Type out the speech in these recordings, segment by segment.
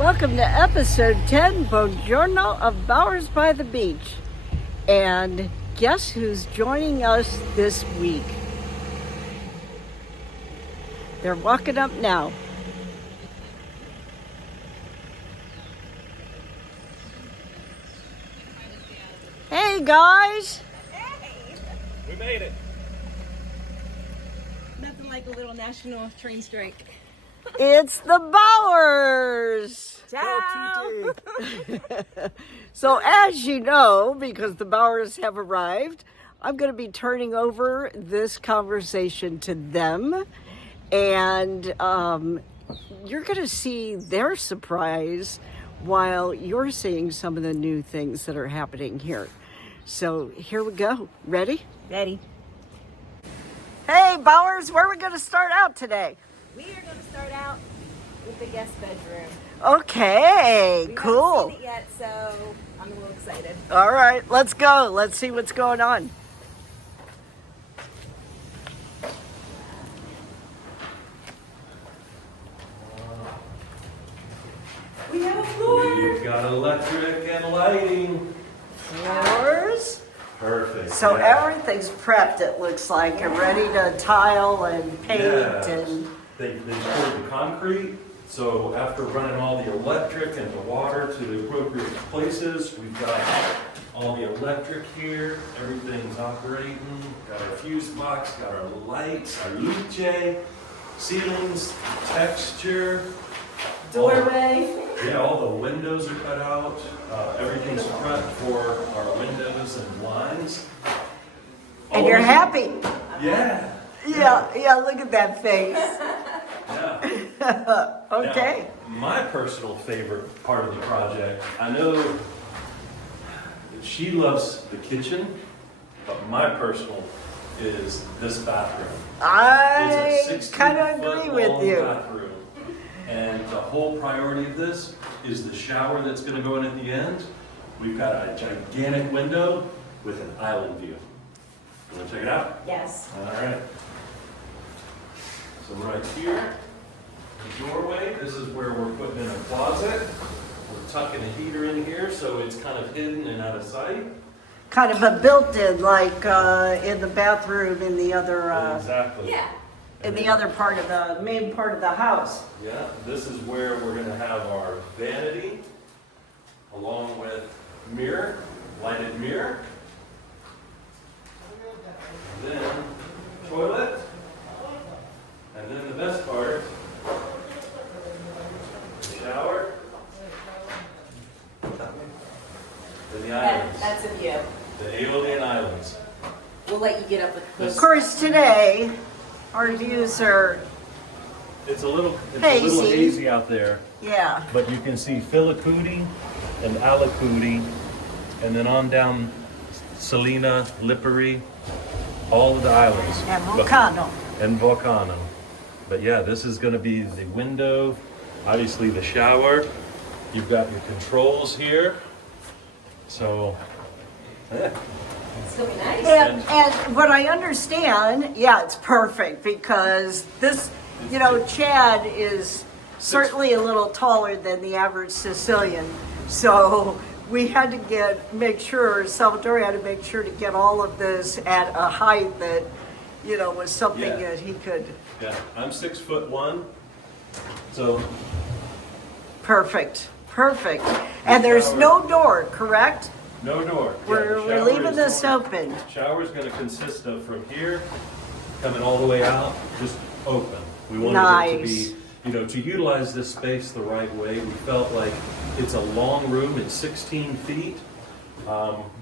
Welcome to episode 10, Buongiorno of Bowers by the Beach. And guess who's joining us this week? They're walking up now. Hey guys! Hey! We made it. Nothing like a little national train strike. It's the Bowers! Ciao! So as you know, because the Bowers have arrived, I'm going to be turning over this conversation to them. And you're going to see their surprise while you're seeing some of the new things that are happening here. So here we go. Ready? Ready. Hey, Bowers, where are we going to start out today? We are going to start out with the guest bedroom. Okay, We cool. haven't seen it yet, so I'm a little excited. All right, let's go. Let's see what's going on. We have a floor. We've got electric and lighting. Floors. Perfect. So yeah. everything's prepped, it looks like, and ready to tile and paint and... They poured the concrete, so after running all the electric and the water to the appropriate places, we've got all the electric here, everything's operating, got our fuse box, got our lights, our luce, ceilings, texture. Doorway. All the windows are cut out, everything's prepped for our windows and blinds. And you're happy. Yeah. Yeah, look at that face. Yeah. Okay. Now, my personal favorite part of the project, I know that she loves the kitchen, but my personal is this bathroom. I It's a kind of 16-foot agree with long you. bathroom. And the whole priority of this is the shower that's going to go in at the end. We've got a gigantic window with an island view. You want to check it out? Yes. All right. So right here, the doorway, this is where we're putting in a closet. We're tucking a heater in here so it's kind of hidden and out of sight. Kind of a built-in, like in the bathroom in the other, Exactly. Yeah. in the other part of the main part of the house. Yeah, this is where we're going to have our vanity along with mirror, lighted mirror. And then toilet. And then the best part, the shower. Then the islands. That's a view. The Aeolian Islands. We'll let you get up with Of this. course, today, our views are, It's a little Hazy. hazy out there, yeah. but you can see Filicudi and Alicudi, and then on down Salina, Lipari, all of the islands. And Vulcano. And Volcano. But yeah, this is going to be the window, obviously the shower. You've got your controls here. So, yeah. It's going to be nice. And what I understand, yeah, it's perfect because this, Chad is certainly a little taller than the average Sicilian. So we had to Salvatore had to make sure to get all of this at a height that, was something Yeah. that he could. Yeah, I'm 6'1", so Perfect. And there's shower. no door, correct? no door. Yeah, We're the shower leaving is this going- open. Shower's going to consist of from here, coming all the way out, just open. We wanted it Nice. to be, to utilize this space the right way. We felt like it's a long room, it's 16 feet,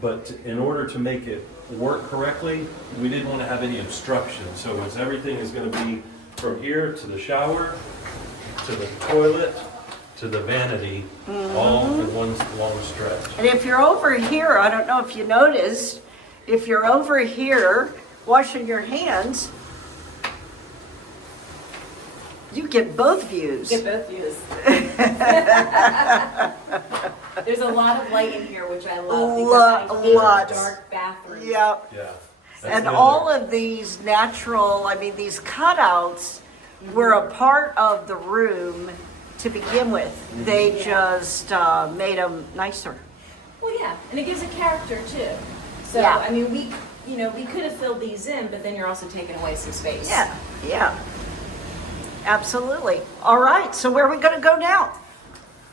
but in order to make it work correctly, we didn't want to have any obstruction. So everything is going to be from here to the shower, to the toilet, to the vanity, all in one long stretch. And if you're over here, I don't know if you noticed, if you're over here washing your hands, you get both views. Get both views. There's a lot of light in here, which I love because I hate Lots. dark bathrooms. Yep. Yeah. And all of these natural, these cutouts were a part of the room to begin with. They just made them nicer. Well, yeah, and it gives a character too. So, Yeah. I mean, we could have filled these in, but then you're also taking away some space. Yeah. Absolutely. All right, so where are we going to go now?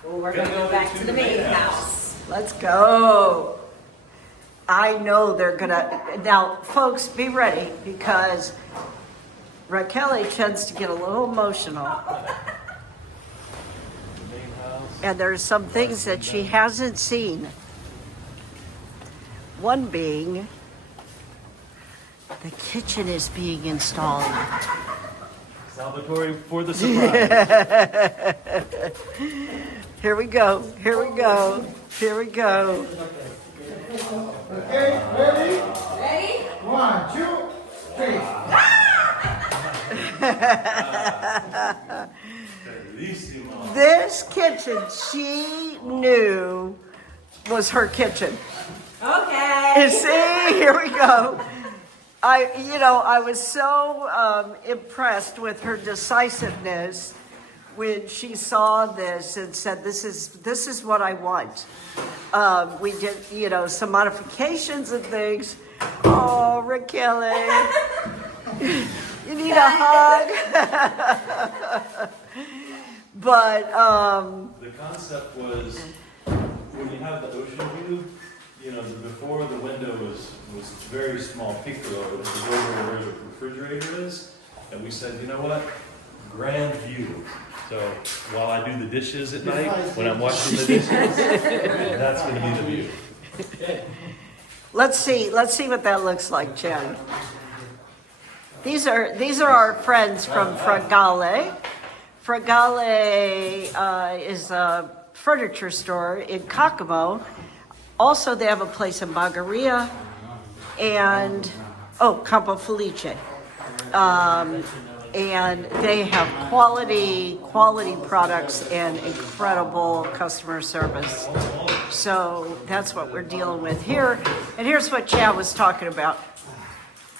Well, we're going to go back to the main house. Let's go. I know they're going to. Now, folks, be ready because Raquel tends to get a little emotional. And there's some things that she hasn't seen. One being, the kitchen is being installed. Salvatore for the surprise. Here we go. Here we go. Here we go. Okay, ready? Ready? 1, 2, 3. Bellissimo. This kitchen, she knew was her kitchen. Okay. You see, here we go. I was so impressed with her decisiveness when she saw this and said, "This is what I want." We did, some modifications and things. Oh, Raquel, you need a hug. But The concept was when you have the ocean view, before the window was very small piccolo, it was where the refrigerator is, and we said, you know what, grand view. So while I do the dishes at night, when I'm washing the dishes, that's going to be the view. let's see what that looks like, Chad. These are our friends from Fragale. Fragale is a furniture store in Kokomo. Also, they have a place in Bagheria and, Campo Felice. And they have quality products and incredible customer service. So that's what we're dealing with here. And here's what Chad was talking about.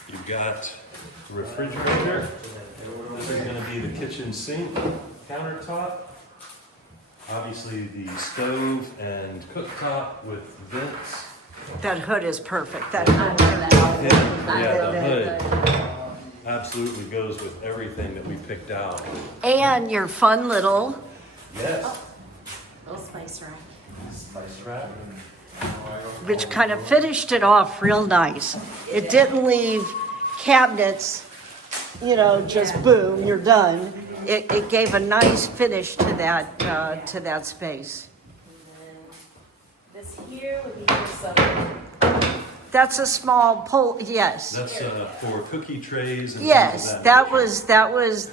You've got the refrigerator. This is going to be the kitchen sink, countertop. Obviously the stove and cooktop with vents. That hood is perfect. That hood. Yeah, the hood absolutely goes with everything that we picked out. And your fun little, Yes. Little spice rack. Spice rack. which kind of finished it off real nice. It didn't leave cabinets, just boom, you're done. It gave a nice finish to that space. And then this here would be for some. That's a small pull. Yes, That's for cookie trays and yes. things of That nature. was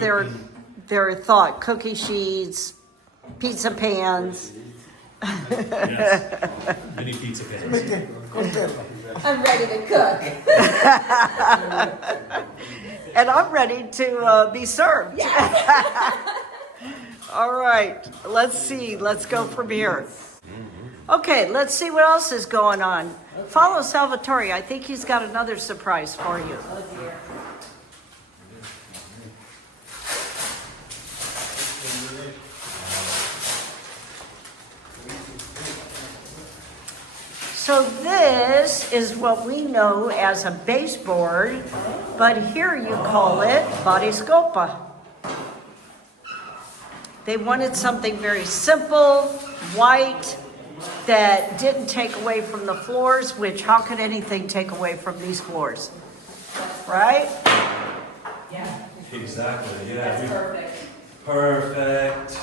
their thought. Cookie sheets, pizza pans. Yes. Mini pizza pans. I'm ready to cook. And I'm ready to be served. All right, let's see. Let's go from here. Okay, let's see what else is going on. Follow Salvatore. I think he's got another surprise for you. Oh dear. So this is what we know as a baseboard, but here you call it bariscopa. They wanted something very simple, white, that didn't take away from the floors, which how could anything take away from these floors? Right? Yeah. Exactly, yeah. That's perfect. Perfect.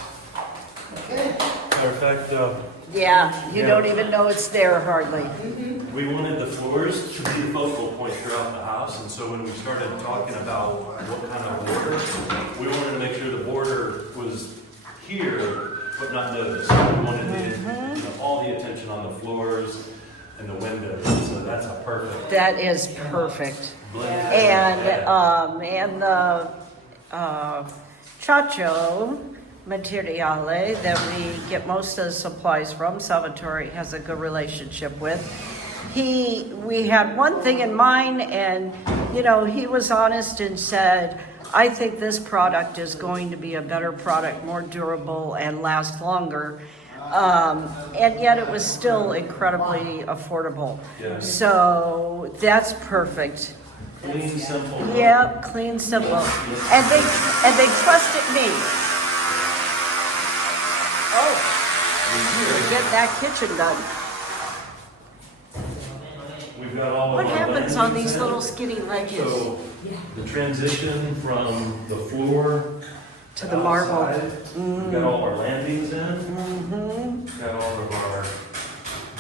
Perfecto. Yeah, you don't even know it's there hardly. We wanted the floors to be the focal point throughout the house, and so when we started talking about what kind of border, we wanted to make sure the border was here, but not noticed. We wanted all the attention on the floors and the windows, so that's a perfect That is perfect. blend. And the Chacho Materiale that we get most of the supplies from, Salvatore has a good relationship with. We had one thing in mind, and he was honest and said, I think this product is going to be a better product, more durable and last longer. And yet it was still incredibly affordable. Yeah. So that's perfect. Clean, simple. Yeah, clean, simple. And they trusted me. Oh, to get that kitchen done. We've got all What of our happens on landings these in. little skinny ledges? So the transition from the floor To the marble. outside, we've got all our landings in. We've got all of our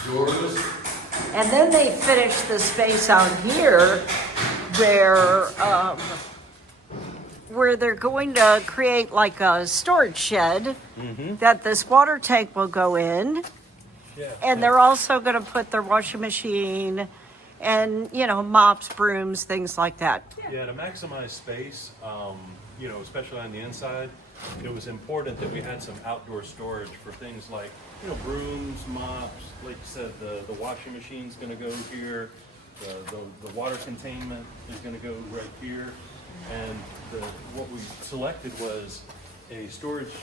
doors. And then they finished the space out here where they're going to create like a storage shed that this water tank will go in. Yeah. And they're also going to put their washing machine and, mops, brooms, things like that. Yeah, to maximize space, especially on the inside, it was important that we had some outdoor storage for things like, brooms, mops, like you said, the washing machine's gonna go here, the water containment is gonna go right here, and what we selected was a storage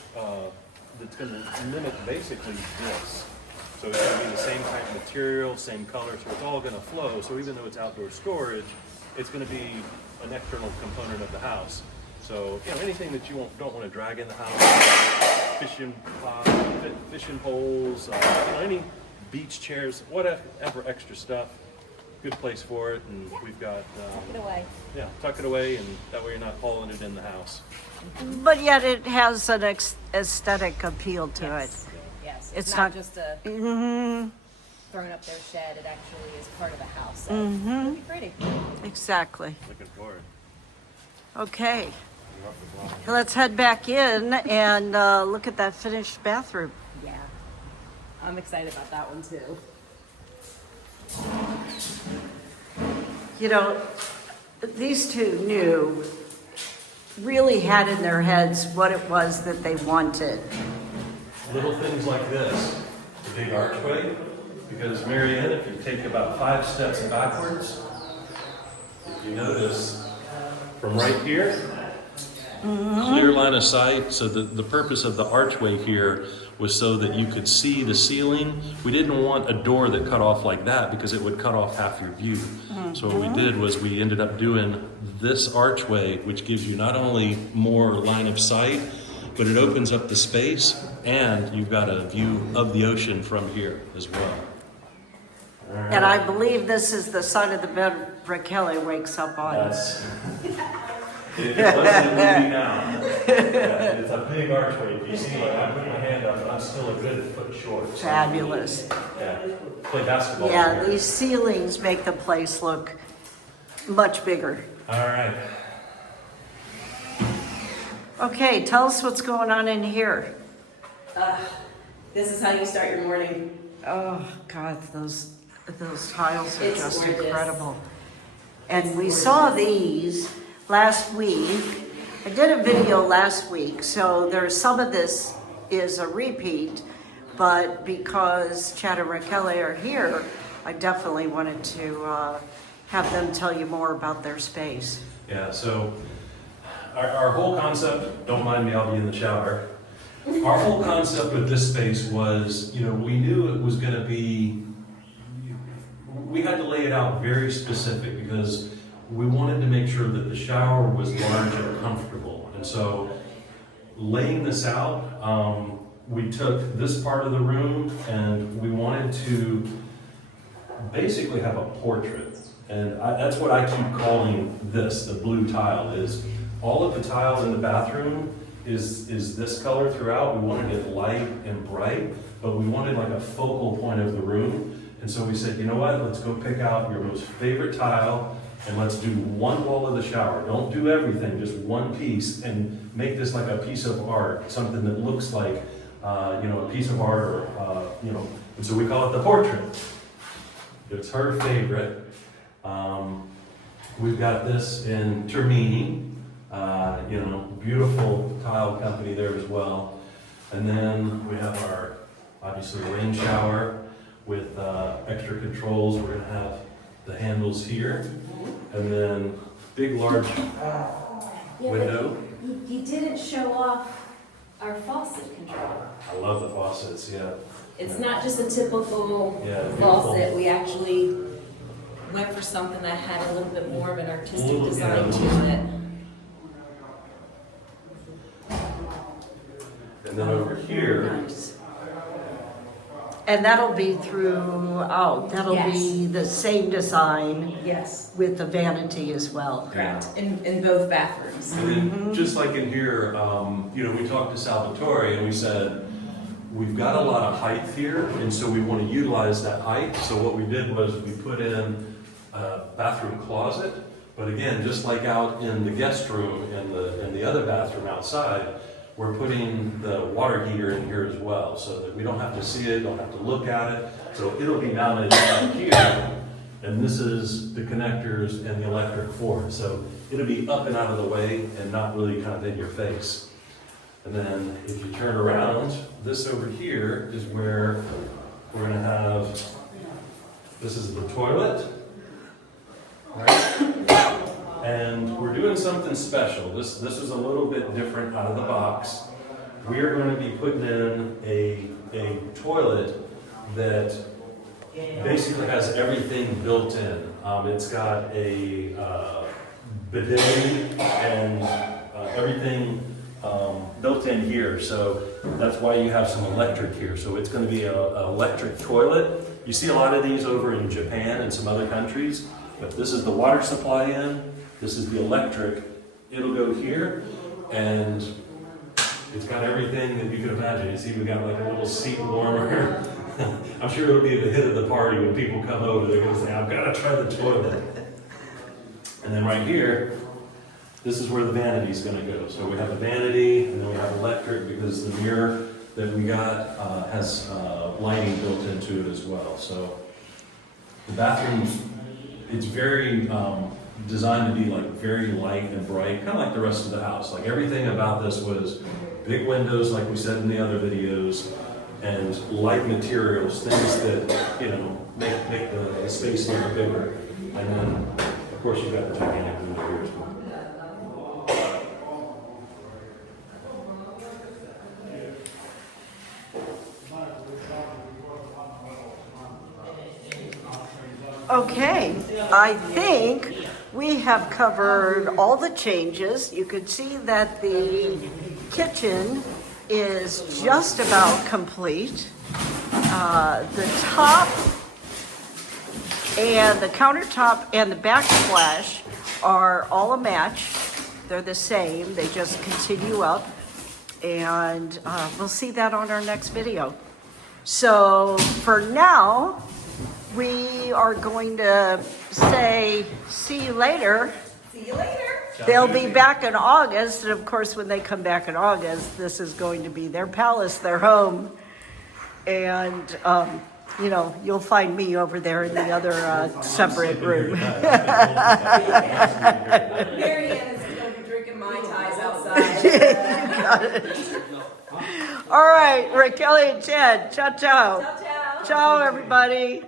that's gonna mimic basically this. So it's gonna be the same type of material, same color, so it's all gonna flow. So even though it's outdoor storage, it's gonna be an external component of the house. So, anything that you don't want to drag in the house, fishing pots, fishing poles, any beach chairs, whatever extra stuff, good place for it. And we've got, Tuck it away. yeah, tuck it away, and that way you're not hauling it in the house. But yet it has an aesthetic appeal to Yes. Yes. It's not not- just a it. throwing up their shed. It actually is part of the house. So it'll be pretty. Exactly. Looking forward. Okay. Let's head back in and look at that finished bathroom. Yeah. I'm excited about that one too. These two really had in their heads what it was that they wanted. Little things like this, the big archway, because Mary Ann, if you take about 5 steps backwards, if you notice from right here, clear line of sight. So the purpose of the archway here was so that you could see the ceiling. We didn't want a door that cut off like that because it would cut off half your view. So what we did was we ended up doing this archway, which gives you not only more line of sight, but it opens up the space, and you've got a view of the ocean from here as well. And I believe this is the side of the bed Raquel wakes up on. That's it wasn't moving now. Yeah, it's a big archway. If you see, like I put my hand up, and I'm still a good foot short. So, Fabulous. yeah, play basketball. Yeah, here. these ceilings make the place look much bigger. All right. Okay, tell us what's going on in here. This is how you start your morning. Oh, God, those tiles are It's just gorgeous. incredible. And we saw these last week. I did a video last week, so there's some of this is a repeat, but because Chad and Raquel are here, I definitely wanted to have them tell you more about their space. Yeah. So our whole concept. Don't mind me. I'll be in the shower. Our whole concept with this space was, we knew it was going to be. We had to lay it out very specific because we wanted to make sure that the shower was large and comfortable. And so laying this out, we took this part of the room and we wanted to basically have a portrait. And that's what I keep calling this, the blue tile, is all of the tile in the bathroom is this color throughout. We wanted it light and bright, but we wanted like a focal point of the room. And so we said, you know what, let's go pick out your most favorite tile and let's do one wall of the shower. Don't do everything, just one piece, and make this like a piece of art, something that looks like, a piece of art, or, and so we call it the portrait. It's her favorite. We've got this in Termini, beautiful tile company there as well. And then we have our, obviously, rain shower with extra controls. We're gonna have the handles here. And then big, large Yeah, window. but you didn't show off our faucet control. I love the faucets, yeah. It's not just a typical Yeah, beautiful. faucet. We actually went for something that had a little bit more of an artistic Ooh, design yeah. to it. And then over here, Nice. And that'll be throughout. That'll be the same design Yes, with the vanity as well. correct. In both bathrooms. and then just like in here, we talked to Salvatore and we said, we've got a lot of height here, and so we want to utilize that height. So what we did was we put in a bathroom closet, but again, just like out in the guest room and the other bathroom outside, we're putting the water heater in here as well, so that we don't have to see it, don't have to look at it. So it'll be mounted out here, and this is the connectors and the electric for it. So it'll be up and out of the way and not really kind of in your face. And then if you turn around, this over here is where we're gonna have, this is the toilet, right? And we're doing something special. This is a little bit different out of the box. We are going to be putting in a toilet that basically has everything built in. It's got a bidet and everything built in here. So that's why you have some electric here. So it's going to be an electric toilet. You see a lot of these over in Japan and some other countries, but this is the water supply in. This is the electric. It'll go here, and it's got everything that you could imagine. It's even got like a little seat warmer. I'm sure it'll be the hit of the party when people come over. They're gonna say, I've got to try the toilet. And then right here, this is where the vanity is gonna go. So we have a vanity, and then we have electric because the mirror that we got has lighting built into it as well. So the bathrooms, it's very designed to be like very light and bright, kind of like the rest of the house. Like everything about this was big windows, like we said in the other videos, and light materials, things that, make the space a little bigger. And then, of course, you've got the gigantic window here as well. Okay, I think we have covered all the changes. You can see that the kitchen is just about complete. The top and the countertop and the backsplash are all a match. They're the same, they just continue up. And we'll see that on our next video. So for now, we are going to say, see you later. See you later. They'll be back in August, and of course, when they come back in August, this is going to be their palace, their home. And, you'll find me over there in the other separate room. Mary Ann is going to be drinking Mai Tais outside. All right, Raquel and Ted, ciao, ciao. Ciao, ciao. Ciao, everybody.